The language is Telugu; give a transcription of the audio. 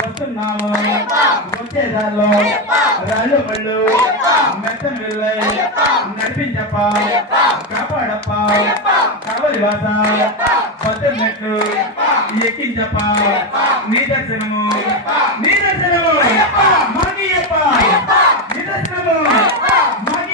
వస్తున్నాము వచ్చేదారిలో రాళ్ళు పళ్ళు మెత్తని వెళ్ళై నడిపించప్ప కాపాడప్ప కావలి వాస పద్దె మెట్లు ఎక్కించప్ప నీ దర్శనము మాకి నీ దర్శనము మాకి